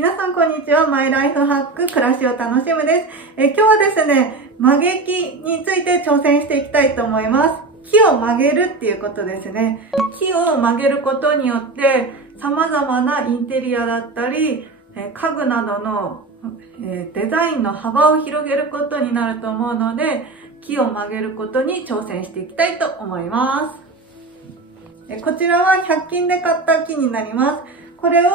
皆さんこんにちは。マイライフハック暮らしを楽しむです。今日はですね、曲げ木について挑戦していきたいと思います。木を曲げるっていうことですね。木を曲げることによって様々なインテリアだったり、家具などのデザインの幅を広げることになると思うので、木を曲げることに挑戦していきたいと思います。こちらは100均で買った木になります。これを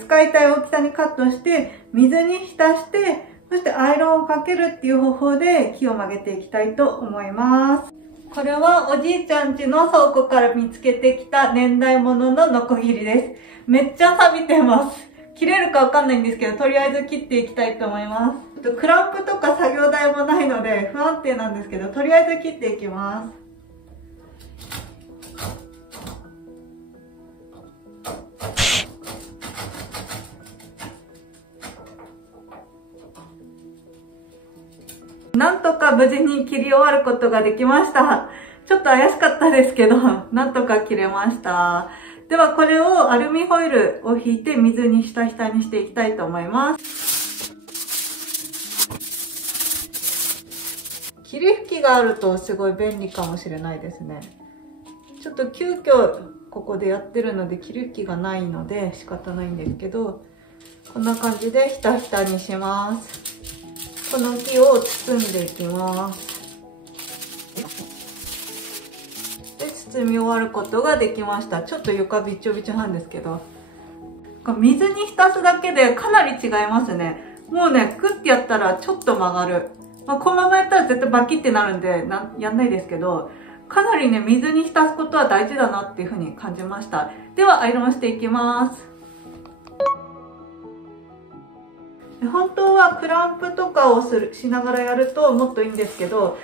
使いたい大きさにカットして、水に浸して、そしてアイロンをかけるっていう方法で木を曲げていきたいと思います。これはおじいちゃん家の倉庫から見つけてきた年代物のノコギリです。めっちゃ錆びてます。切れるかわかんないんですけど、とりあえず切っていきたいと思います。クランプとか作業台もないので不安定なんですけど、とりあえず切っていきます。なんとか無事に切り終わることができました。ちょっと怪しかったですけど、なんとか切れました。ではこれをアルミホイルを引いて水にひたひたにしていきたいと思います。霧吹きがあるとすごい便利かもしれないですね。ちょっと急遽ここでやってるので霧吹きがないので仕方ないんですけど、こんな感じでひたひたにします。この木を包んでいきます。で、包み終わることができました。ちょっと床びっちょびちょなんですけど、水に浸すだけでかなり違いますね。もうね、クッてやったらちょっと曲がる。このままやったら絶対バキってなるんでやんないですけど、かなりね、水に浸すことは大事だなっていうふうに感じました。では、アイロンしていきます。本当はクランプとかをしながらやるともっといいんですけど、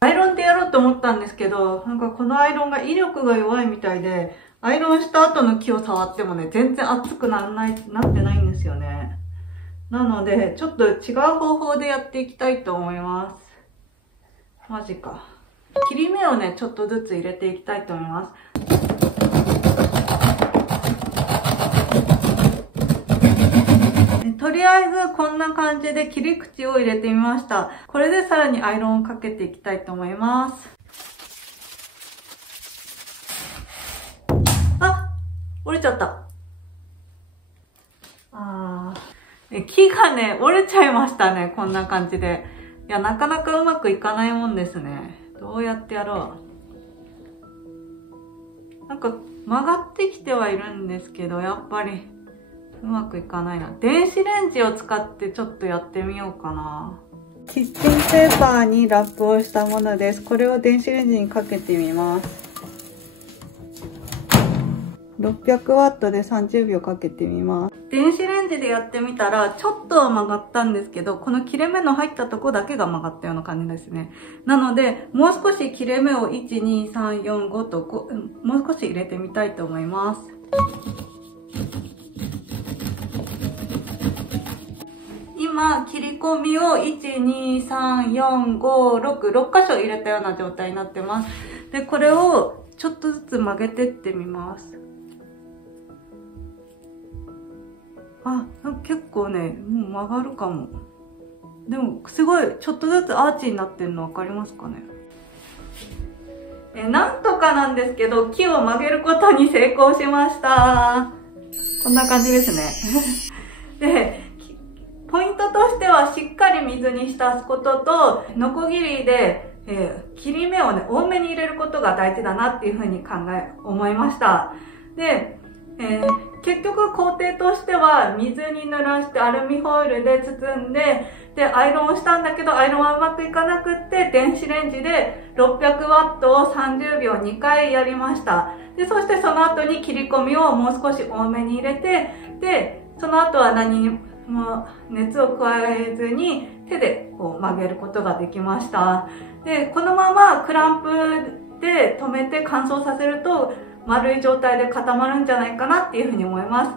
アイロンでやろうと思ったんですけど、なんかこのアイロンが威力が弱いみたいで、アイロンした後の木を触ってもね、全然熱くなってないんですよね。なので、ちょっと違う方法でやっていきたいと思います。マジか。切り目をね、ちょっとずつ入れていきたいと思います。とりあえずこんな感じで切り口を入れてみました。これでさらにアイロンをかけていきたいと思います。あ、折れちゃった。木がね、折れちゃいましたね。こんな感じで。いや、なかなかうまくいかないもんですね。どうやってやろう。なんか曲がってきてはいるんですけど、やっぱりうまくいかないな。電子レンジを使ってちょっとやってみようかな。キッチンペーパーにラップをしたものです。これを電子レンジにかけてみます。600ワットで30秒かけてみます。電子レンジでやってみたら、ちょっとは曲がったんですけど、この切れ目の入ったとこだけが曲がったような感じですね。なので、もう少し切れ目を1、2、3、4、5ともう少し入れてみたいと思います。今、切り込みを1、2、3、4、5、6箇所入れたような状態になってます。で、これをちょっとずつ曲げてってみます。結構ね、もう曲がるかも。でも、すごい、ちょっとずつアーチになってるの分かりますかね。なんとかなんですけど、木を曲げることに成功しました。こんな感じですね。で、ポイントとしては、しっかり水に浸すことと、ノコギリで、切り目をね、多めに入れることが大事だなっていうふうに思いました。で、結局工程としては水に濡らしてアルミホイルで包んで、で、アイロンをしたんだけど、アイロンはうまくいかなくって、電子レンジで600ワットを30秒2回やりました。で、そしてその後に切り込みをもう少し多めに入れて、で、その後は何も熱を加えずに手でこう曲げることができました。で、このままクランプで留めて乾燥させると、丸い状態で固まるんじゃないかなっていうふうに思います。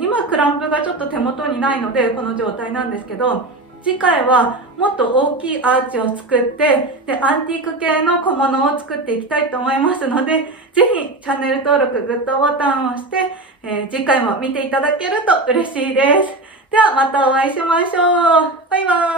今クランプがちょっと手元にないのでこの状態なんですけど、次回はもっと大きいアーチを作って、で、アンティーク系の小物を作っていきたいと思いますので、ぜひチャンネル登録、グッドボタンを押して、次回も見ていただけると嬉しいです。ではまたお会いしましょう。バイバーイ。